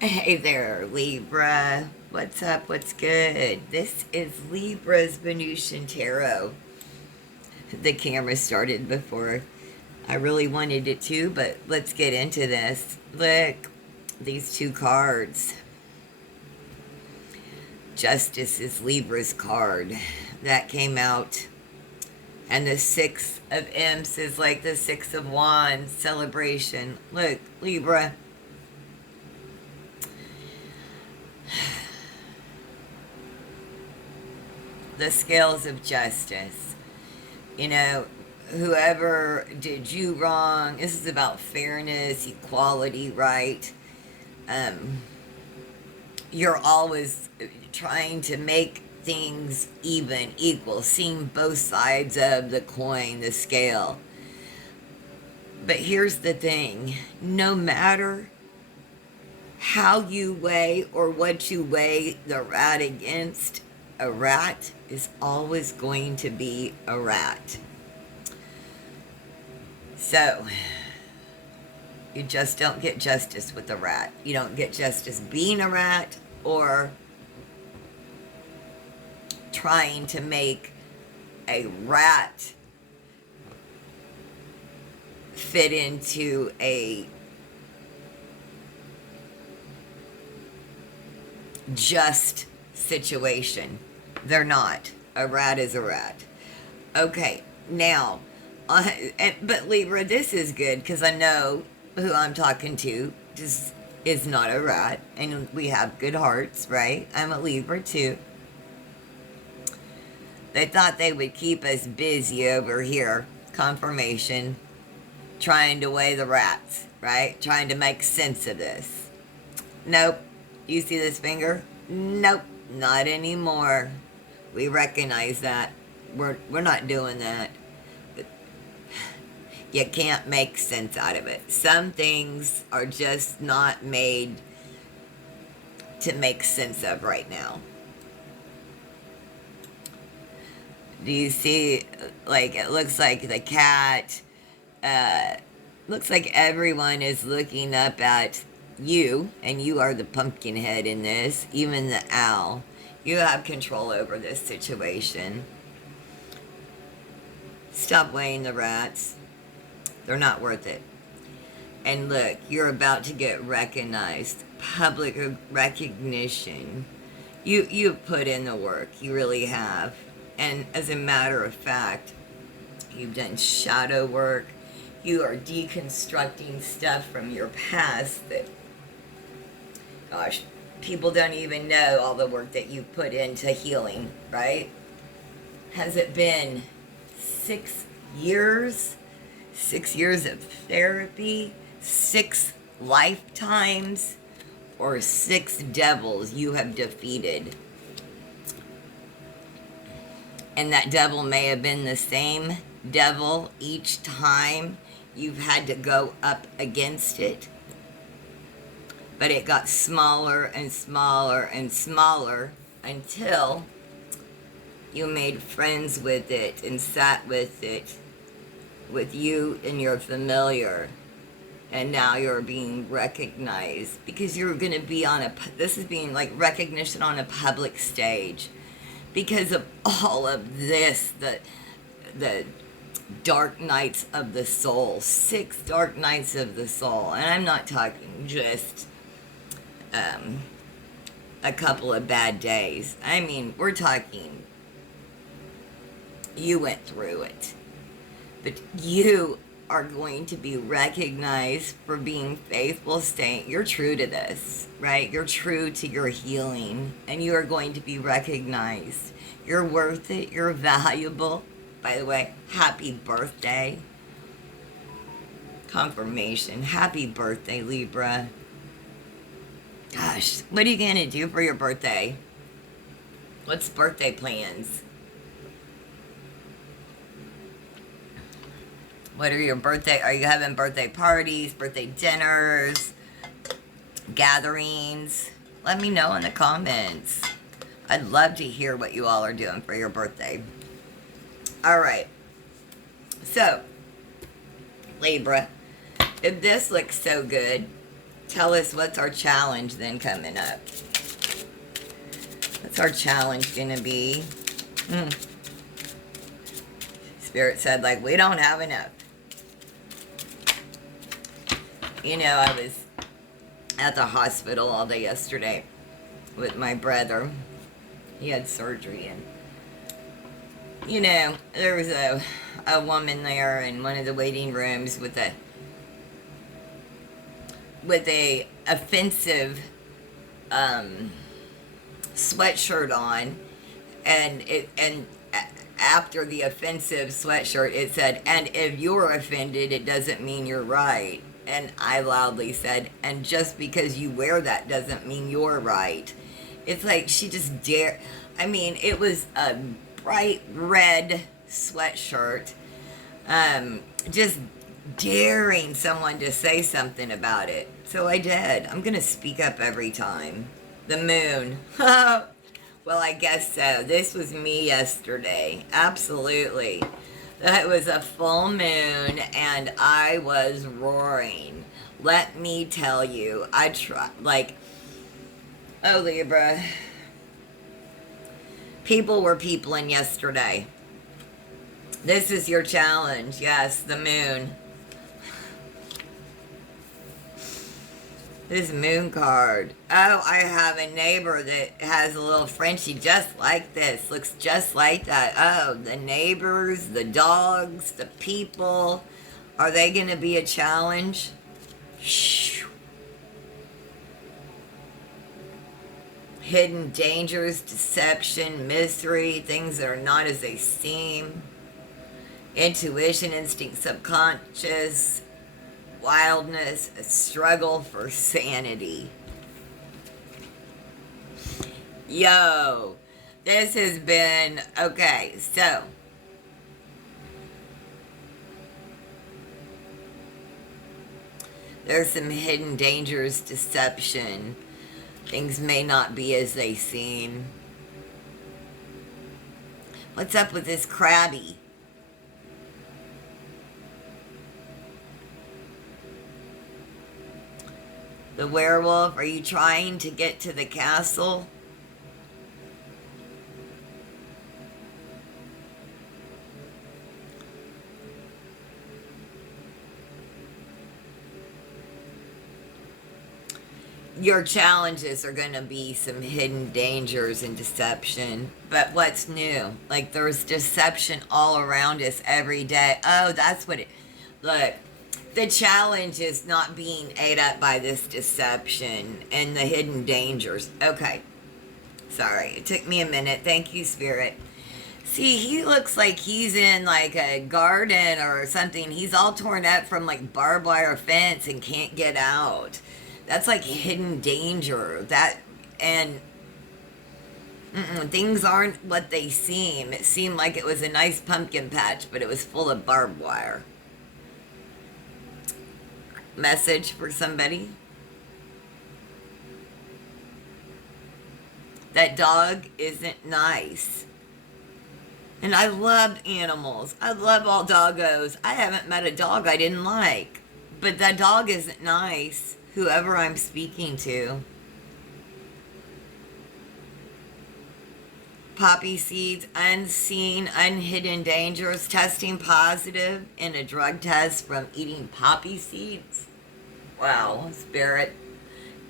Hey there, Libra. What's up? What's good? This is Libra's Venusian Tarot. The camera started before I really wanted it to, but let's get into this. Look, these two cards. Justice is Libra's card. That came out. And the Six of Imps is like the Six of Wands celebration. Look, Libra. The scales of justice. You know, whoever did you wrong, this is about fairness, equality, right? Um, you're always trying to make things even, equal, seeing both sides of the coin, the scale. But here's the thing, no matter how you weigh or what you weigh the rat against, a rat is always going to be a rat. So, you just don't get justice with a rat. You don't get justice being a rat or trying to make a rat fit into a just situation. They're not. A rat is a rat. Okay, now, but Libra, this is good because I know who I'm talking to just is not a rat, and we have good hearts, right? I'm a Libra too. They thought they would keep us busy over here, confirmation, trying to weigh the rats, right? Trying to make sense of this. Nope. You see this finger? Nope, not anymore. We recognize that. We're not doing that. You can't make sense out of it. Some things are just not made to make sense of right now. Do you see, like, it looks like the cat, looks like everyone is looking up at you, and you are the pumpkin head in this, even the owl. You have control over this situation. Stop weighing the rats. They're not worth it. And look, you're about to get recognized. Public recognition. You've put in the work. You really have. And as a matter of fact, you've done shadow work. You are deconstructing stuff from your past that, gosh, people don't even know all the work that you've put into healing, right? Has it been 6 years? 6 years of therapy? 6 lifetimes? Or 6 devils you have defeated? And that devil may have been the same devil each time you've had to go up against it. But it got smaller and smaller and smaller until you made friends with it and sat with it, with you and your familiar. And now you're being recognized because you're going to be on this is being like recognition on a public stage. Because of all of this, the dark nights of the soul, 6 dark nights of the soul. And I'm not talking just a couple of bad days. I mean, we're talking, you went through it. But you are going to be recognized for being faithful, you're true to this, right? You're true to your healing, and you are going to be recognized. You're worth it. You're valuable. By the way, happy birthday. Confirmation. Happy birthday, Libra. Gosh, what are you going to do for your birthday? What's birthday plans? What are your birthday? Are you having birthday parties, birthday dinners, gatherings? Let me know in the comments. I'd love to hear what you all are doing for your birthday. All right. So, Libra, if this looks so good, Tell us, what's our challenge then coming up? What's our challenge going to be? Spirit said, like, we don't have enough. You know, I was at the hospital all day yesterday with my brother. He had surgery, and you know, there was a woman there in one of the waiting rooms with a offensive sweatshirt on, and after the offensive sweatshirt it said, "And if you're offended, it doesn't mean you're right." And I loudly said, "And just because you wear that doesn't mean you're right." It's like she just dare. I mean, it was a bright red sweatshirt, just daring someone to say something about it. So I did. I'm gonna speak up every time. The moon. Well, I guess so. This was me yesterday. Absolutely. It was a full moon, and I was roaring. Let me tell you, I try, like, oh, Libra. People were peopling yesterday. This is your challenge. Yes, the moon. This moon card. Oh, I have a neighbor that has a little Frenchie just like this. Looks just like that. Oh, the neighbors, the dogs, the people. Are they going to be a challenge? Shh. Hidden dangers, deception, mystery, things that are not as they seem. Intuition, instinct, subconscious, wildness, a struggle for sanity. Yo, this has been, okay, so. There's some hidden dangers, deception. Things may not be as they seem. What's up with this crabby? The werewolf, are you trying to get to the castle? Your challenges are going to be some hidden dangers and deception. But what's new? Like, there's deception all around us every day. Oh, that's what it... Look, the challenge is not being ate up by this deception and the hidden dangers. Okay. Sorry, it took me a minute. Thank you, Spirit. See, he looks like he's in, like, a garden or something. He's all torn up from, like, barbed wire fence and can't get out. That's like hidden danger. That, and things aren't what they seem. It seemed like it was a nice pumpkin patch, but it was full of barbed wire. Message for somebody. That dog isn't nice. And I love animals. I love all doggos. I haven't met a dog I didn't like. But that dog isn't nice. Whoever I'm speaking to. Poppy seeds, unseen, unhidden dangers, testing positive in a drug test from eating poppy seeds. Wow, Spirit.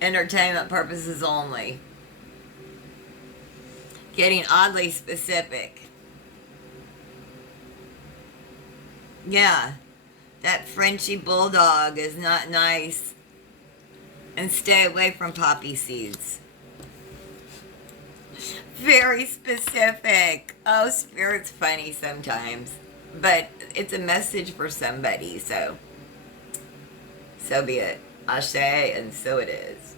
Entertainment purposes only. Getting oddly specific. Yeah, that Frenchie bulldog is not nice. And stay away from poppy seeds. Very specific. Oh, Spirit's funny sometimes. But it's a message for somebody, so be it. Ashe, and so it is.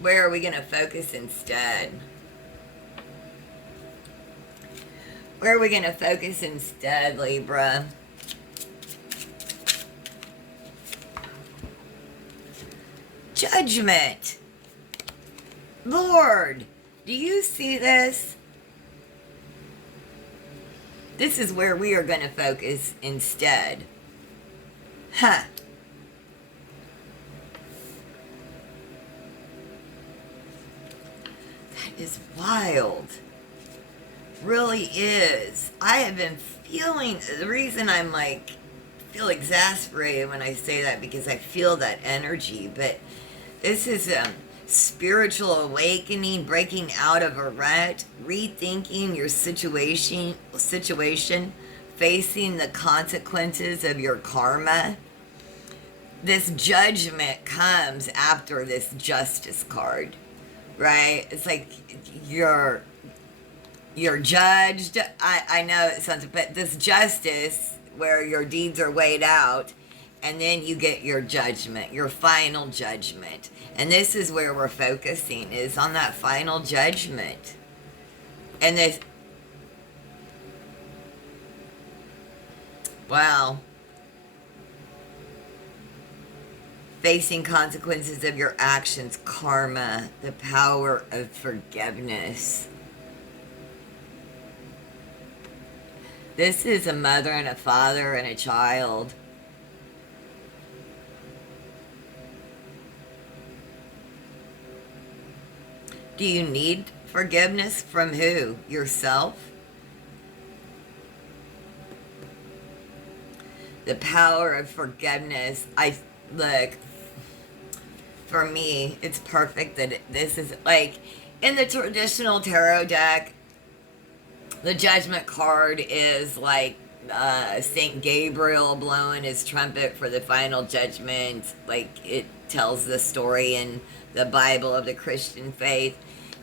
Where are we going to focus instead? Where are we going to focus instead, Libra? Judgment. Lord, do you see this? This is where we are going to focus instead. Huh. That is wild. Really is. I have been feeling, the reason I'm like, feel exasperated when I say that, because I feel that energy, but this is spiritual awakening, breaking out of a rut, rethinking your situation, facing the consequences of your karma. This judgment comes after this justice card, right? It's like you're judged. I know it sounds, but this justice where your deeds are weighed out, and then you get your judgment, your final judgment. And this is where we're focusing, is on that final judgment. And this, wow. Facing consequences of your actions, karma, the power of forgiveness. This is a mother and a father and a child. Do you need forgiveness from who? Yourself? The power of forgiveness. Look, for me, it's perfect that this is like in the traditional tarot deck. The judgment card is like Saint Gabriel blowing his trumpet for the final judgment. Like it tells the story in the Bible of the Christian faith.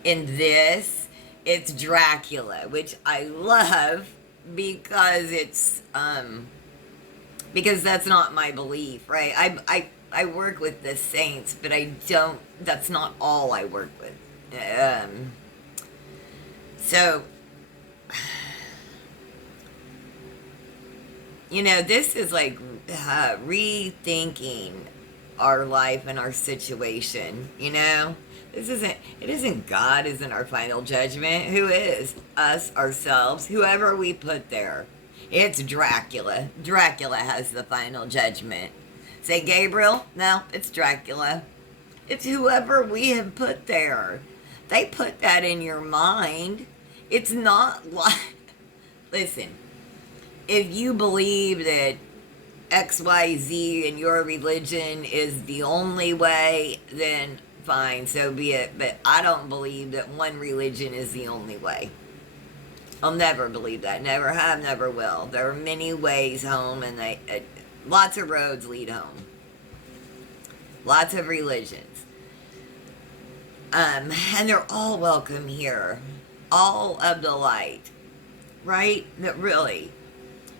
In this, it's Dracula, which I love because it's because that's not my belief, right? I work with the saints, but I don't. That's not all I work with. So, you know, this is like rethinking our life and our situation. You know, it isn't God isn't our final judgment. Who is? Us, ourselves, whoever we put there. It's Dracula. Dracula has the final judgment. Say Gabriel? No, it's Dracula. It's whoever we have put there. They put that in your mind. It's not like... Listen, if you believe that XYZ in your religion is the only way, then fine, so be it. But I don't believe that one religion is the only way. I'll never believe that. Never have, never will. There are many ways home, and lots of roads lead home. Lots of religions. And they're all welcome here. All of the light. Right? That really.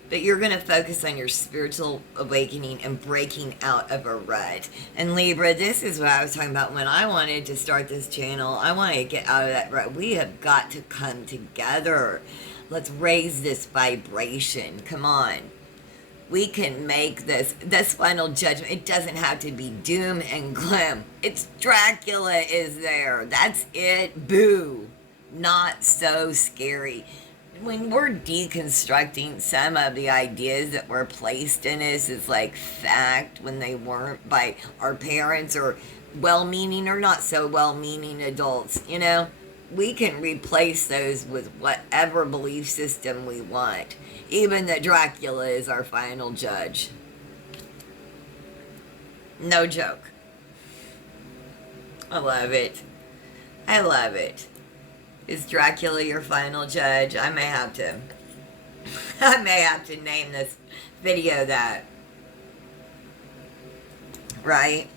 But you're going to focus on your spiritual awakening and breaking out of a rut. And Libra, this is what I was talking about when I wanted to start this channel. I wanted to get out of that rut. We have got to come together. Let's raise this vibration. Come on. We can make this final judgment. It doesn't have to be doom and gloom. It's Dracula is there. That's it. Boo. Not so scary. When we're deconstructing some of the ideas that were placed in us as like fact when they weren't by our parents or well-meaning or not so well-meaning adults, you know, we can replace those with whatever belief system we want. Even that Dracula is our final judge. No joke. I love it. I love it. Is Dracula your final judge? I may have to name this video that. Right?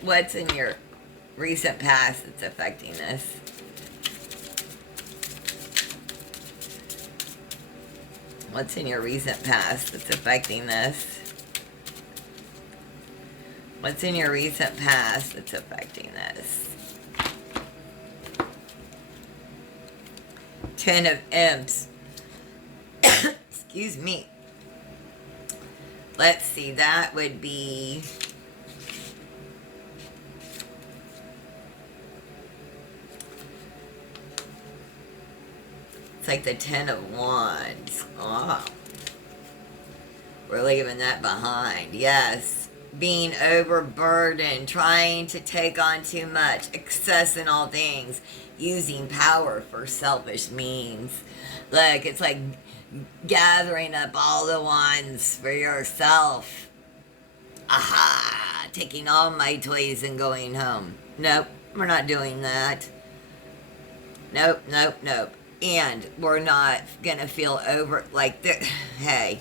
What's in your recent past that's affecting this? What's in your recent past that's affecting this? What's in your recent past that's affecting this? 10 of Imps. Excuse me. Let's see, that would be... It's like the 10 of Wands. Oh. We're leaving that behind. Yes. Being overburdened, trying to take on too much, excess in all things, using power for selfish means. Look, it's like gathering up all the ones for yourself. Aha! Taking all my toys and going home. Nope, we're not doing that. Nope, nope, nope. And we're not gonna feel hey,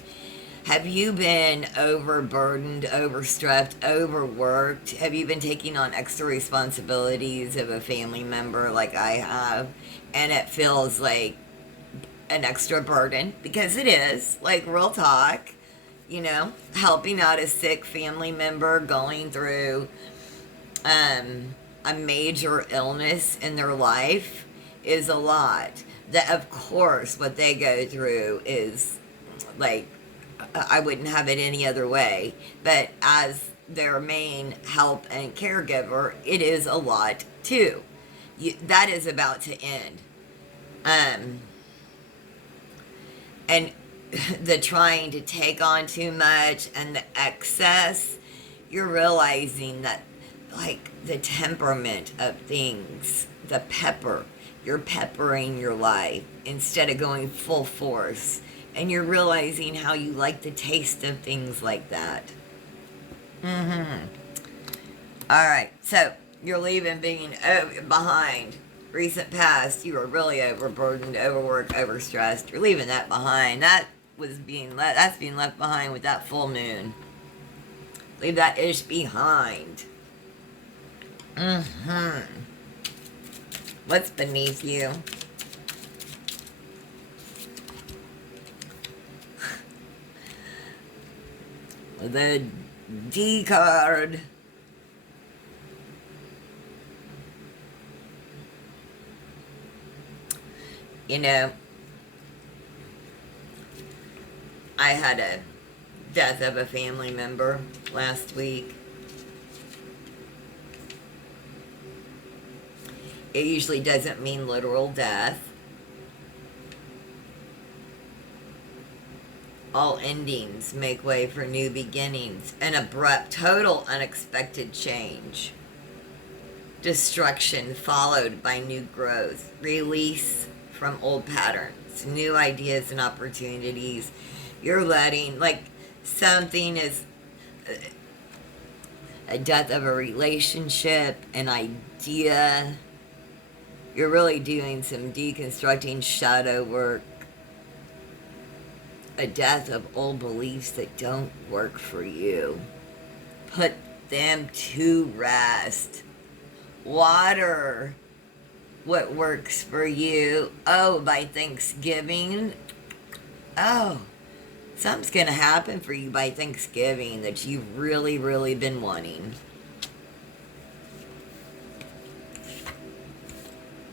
have you been overburdened, overstressed, overworked? Have you been taking on extra responsibilities of a family member like I have? And it feels like an extra burden because it is, like real talk, helping out a sick family member going through a major illness in their life is a lot. That, of course, what they go through is like, I wouldn't have it any other way. But as their main help and caregiver, it is a lot too. That is about to end. And the trying to take on too much and the excess, you're realizing that, like, the temperament of things, the pepper, you're peppering your life instead of going full force. And you're realizing how you like the taste of things like that. Mm-hmm. All right, so you're leaving being behind. Recent past, you were really overburdened, overworked, overstressed. You're leaving that behind. That's being left behind with that full moon. Leave that ish behind. Mm-hmm. What's beneath you? The D card. I had a death of a family member last week. It usually doesn't mean literal death. All endings make way for new beginnings. An abrupt, total, unexpected change. Destruction followed by new growth. Release from old patterns. New ideas and opportunities. You're letting, like, something is a death of a relationship, an idea. You're really doing some deconstructing shadow work. A death of old beliefs that don't work for you. Put them to rest. Water what works for you. Oh, by Thanksgiving. Oh, something's going to happen for you by Thanksgiving that you've really, really been wanting.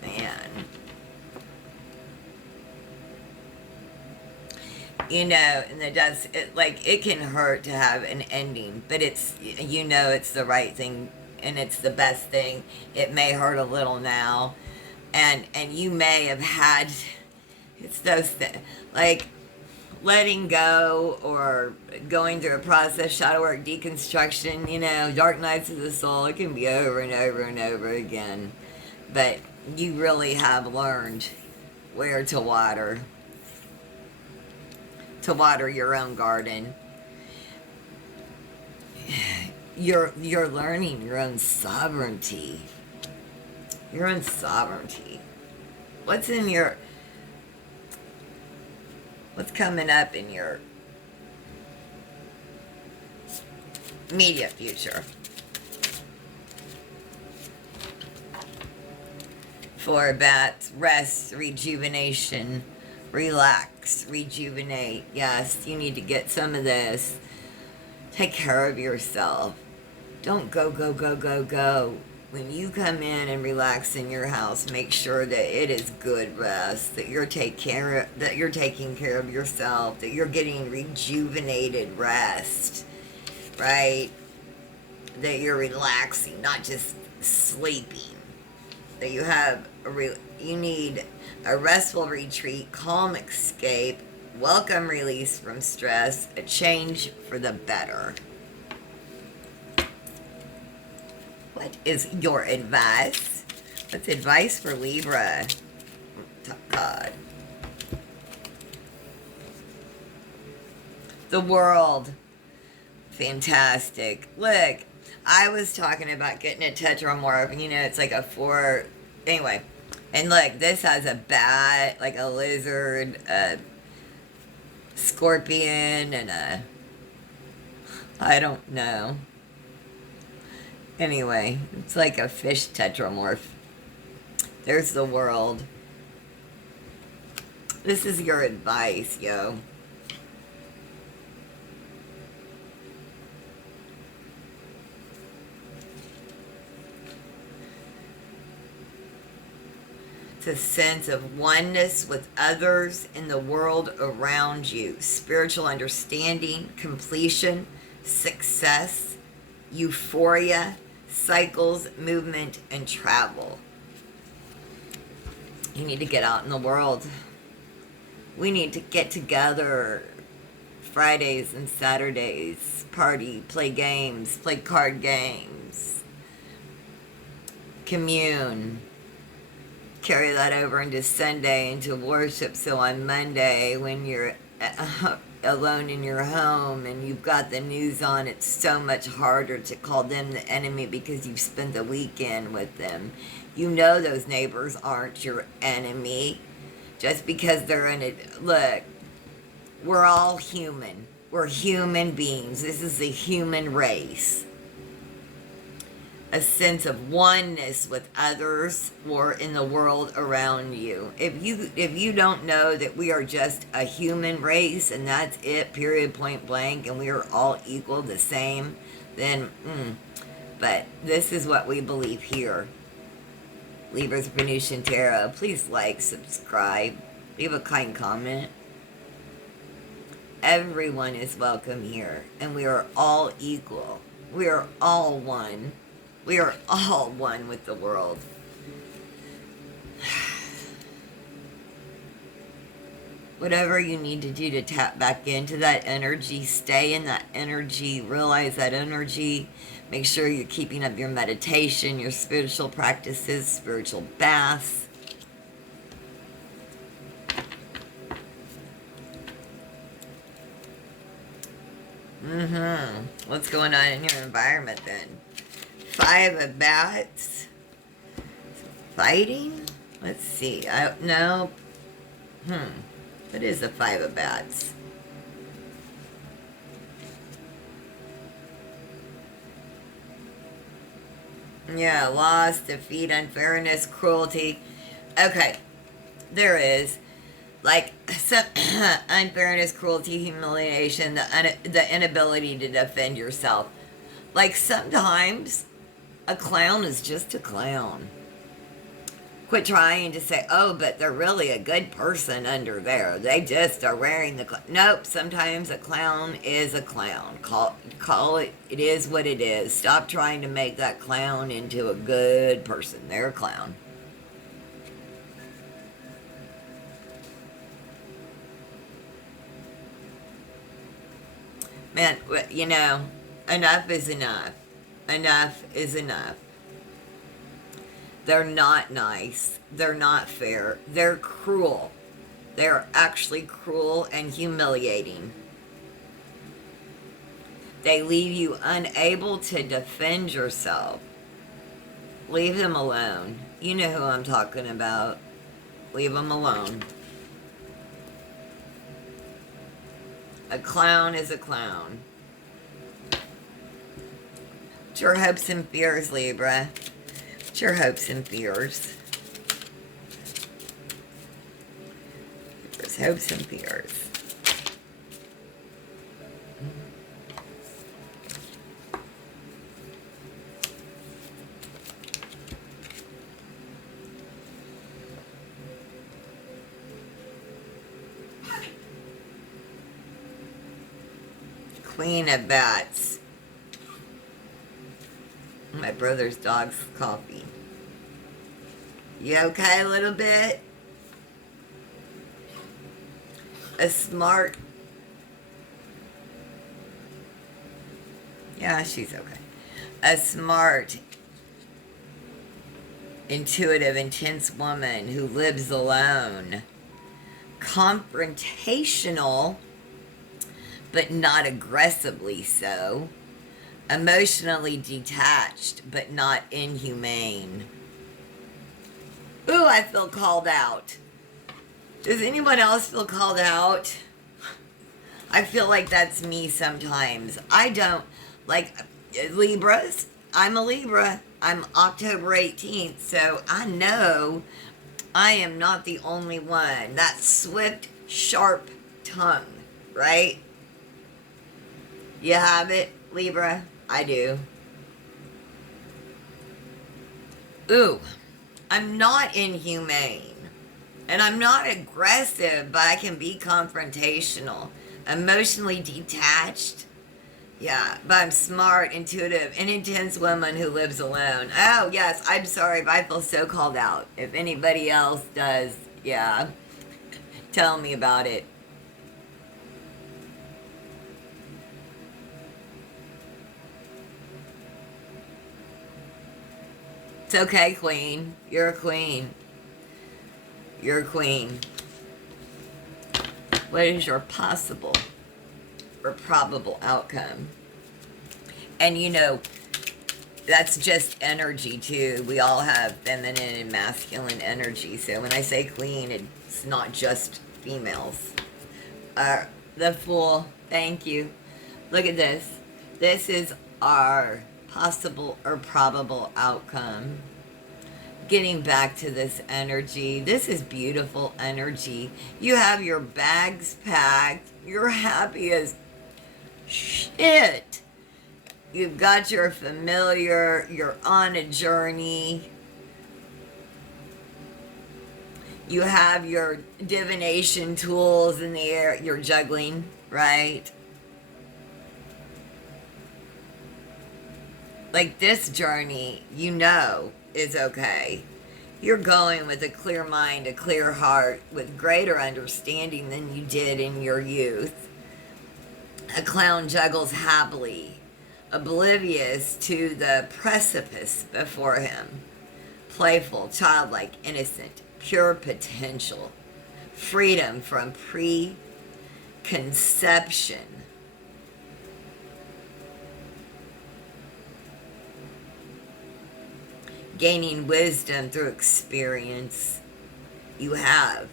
Man. And it can hurt to have an ending, but it's the right thing and it's the best thing. It may hurt a little now, and you may have had, it's those things, like letting go or going through a process, shadow work, deconstruction, dark nights of the soul. It can be over and over and over again, but you really have learned where to water your own garden. You're learning your own sovereignty. Your own sovereignty. What's coming up in your immediate future? For bats, rest, rejuvenation, relax, rejuvenate. Yes, you need to get some of this. Take care of yourself. Don't go, go, go, go, go. When you come in and relax in your house, make sure that it is good rest, that you're taking care of yourself, that you're getting rejuvenated rest, right? That you're relaxing, not just sleeping. That you have you need a restful retreat, calm escape, welcome release from stress, a change for the better. What is your advice? What's advice for Libra? Oh, God. The world. Fantastic. Look, I was talking about getting a tetromorph, and you know, it's like a 4. Anyway, and look, this has a bat, like a lizard, a scorpion, and a. I don't know. Anyway, it's like a fish tetromorph. There's the world. This is your advice, yo. It's a sense of oneness with others in the world around you. Spiritual understanding, completion, success, euphoria, cycles, movement, and travel. You need to get out in the world. We need to get together Fridays and Saturdays, party, play games, play card games, commune. Carry that over into Sunday, into worship. So on Monday, when you're alone in your home and you've got the news on, it's so much harder to call them the enemy because you've spent the weekend with them. You know those neighbors aren't your enemy just because they're in it. Look, we're all human. We're human beings. This is the human race. A sense of oneness with others or in the world around you. If you don't know that we are just a human race and that's it, period, point blank, and we are all equal, the same, then, but this is what we believe here. Libra's Venusian Tarot. Please like, subscribe, leave a kind comment. Everyone is welcome here, and we are all equal. We are all one. We are all one with the world. Whatever you need to do to tap back into that energy, stay in that energy, realize that energy. Make sure you're keeping up your meditation, your spiritual practices, spiritual baths. What's going on in your environment then? 5 of bats. Fighting? Let's see. No. What is the 5 of bats? Yeah, loss, defeat, unfairness, cruelty. Okay, there is. Like, some unfairness, cruelty, humiliation, the inability to defend yourself. Like, sometimes a clown is just a clown. Quit trying to say, oh, but they're really a good person under there. They just are wearing the clown. Nope, sometimes a clown is a clown. Call it, it is what it is. Stop trying to make that clown into a good person. They're a clown. Man, you know, enough is enough. Enough is enough. They're not nice. They're not fair. They're cruel. They're actually cruel and humiliating. They leave you unable to defend yourself. Leave them alone. You know who I'm talking about. Leave them alone. A clown is a clown. What's your hopes and fears, Libra? What's your hopes and fears? Libra's hopes and fears. Queen of Bats. My brother's dog's coffee. You okay a little bit? A smart... Yeah, she's okay. A smart, intuitive, intense woman who lives alone. Confrontational, but not aggressively so. Emotionally detached, but not inhumane. Ooh, I feel called out. Does anyone else feel called out? I feel like that's me sometimes. I don't, like, Libras. I'm a Libra. I'm October 18th, so I know I am not the only one. That swift, sharp tongue, right? You have it, Libra? I do. Ooh, I'm not inhumane. And I'm not aggressive, but I can be confrontational. Emotionally detached. Yeah, but I'm smart, intuitive, an intense woman who lives alone. Oh, yes, I'm sorry, but I feel so called out. If anybody else does, yeah, tell me about it. It's okay, queen. You're a queen. You're a queen. What is your possible or probable outcome? And you know, that's just energy too. We all have feminine and masculine energy. So when I say queen, it's not just females. The Fool, thank you. Look at this. This is our possible or probable outcome. Getting back to this energy. This is beautiful energy. You have your bags packed. You're happy as shit. You've got your familiar. You're on a journey. You have your divination tools in the air. You're juggling, right? Like this journey, you know, is okay. You're going with a clear mind, a clear heart, with greater understanding than you did in your youth. A clown juggles happily, oblivious to the precipice before him. Playful, childlike, innocent, pure potential. Freedom from preconception. Gaining wisdom through experience. You have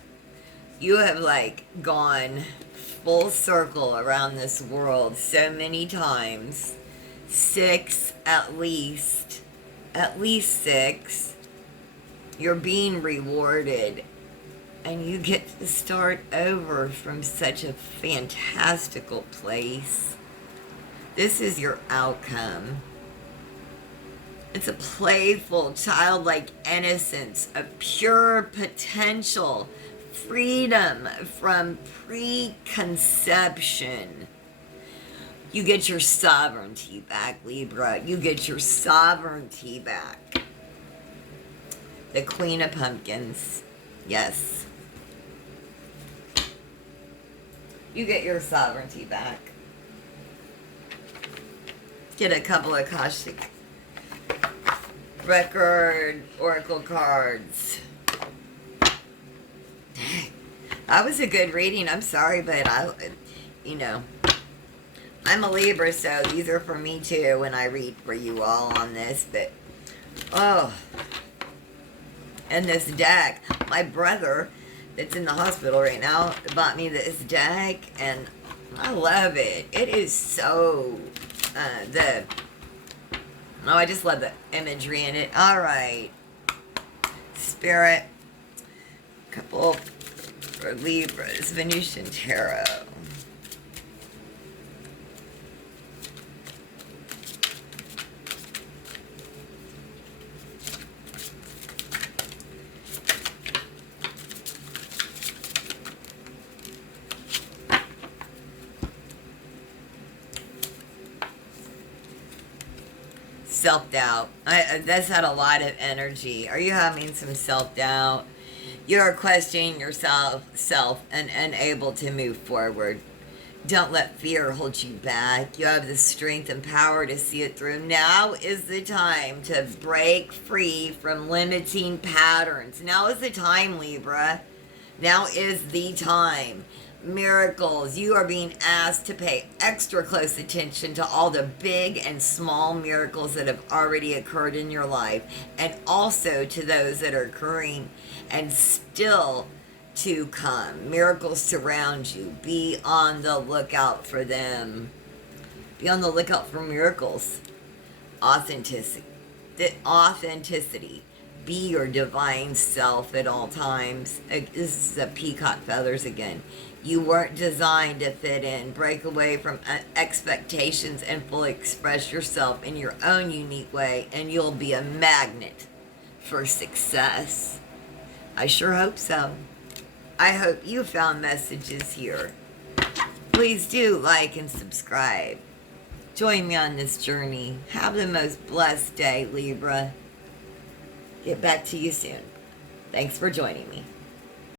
like gone full circle around this world so many times. 6 at least 6. You're being rewarded, and you get to start over from such a fantastical place. This is your outcome. It's a playful, childlike innocence, a pure potential, freedom from preconception. You get your sovereignty back, Libra. You get your sovereignty back. The Queen of Pumpkins. Yes. You get your sovereignty back. Get a couple of Akashic Record Oracle cards. Dang. That was a good reading. I'm sorry, but I'm a Libra, so these are for me too when I read for you all on this. But, oh, and this deck. My brother, that's in the hospital right now, bought me this deck, and I love it. It is so, I just love the imagery in it. All right. Spirit. Couple for Libras. Venusian Tarot. Self-doubt. That's had a lot of energy. Are you having some self-doubt? You're questioning yourself and unable to move forward. Don't let fear hold you back. You have the strength and power to see it through. Now is the time to break free from limiting patterns. Now is the time, Libra. Now is the time. Miracles. You are being asked to pay extra close attention to all the big and small miracles that have already occurred in your life, and also to those that are occurring and still to come. Miracles surround you. Be on the lookout for them. Be on the lookout for miracles. Authenticity. Authenticity. Be your divine self at all times. This is a peacock feathers again. You weren't designed to fit in. Break away from expectations and fully express yourself in your own unique way, and you'll be a magnet for success. I sure hope so. I hope you found messages here. Please do like and subscribe. Join me on this journey. Have the most blessed day, Libra. Get back to you soon. Thanks for joining me.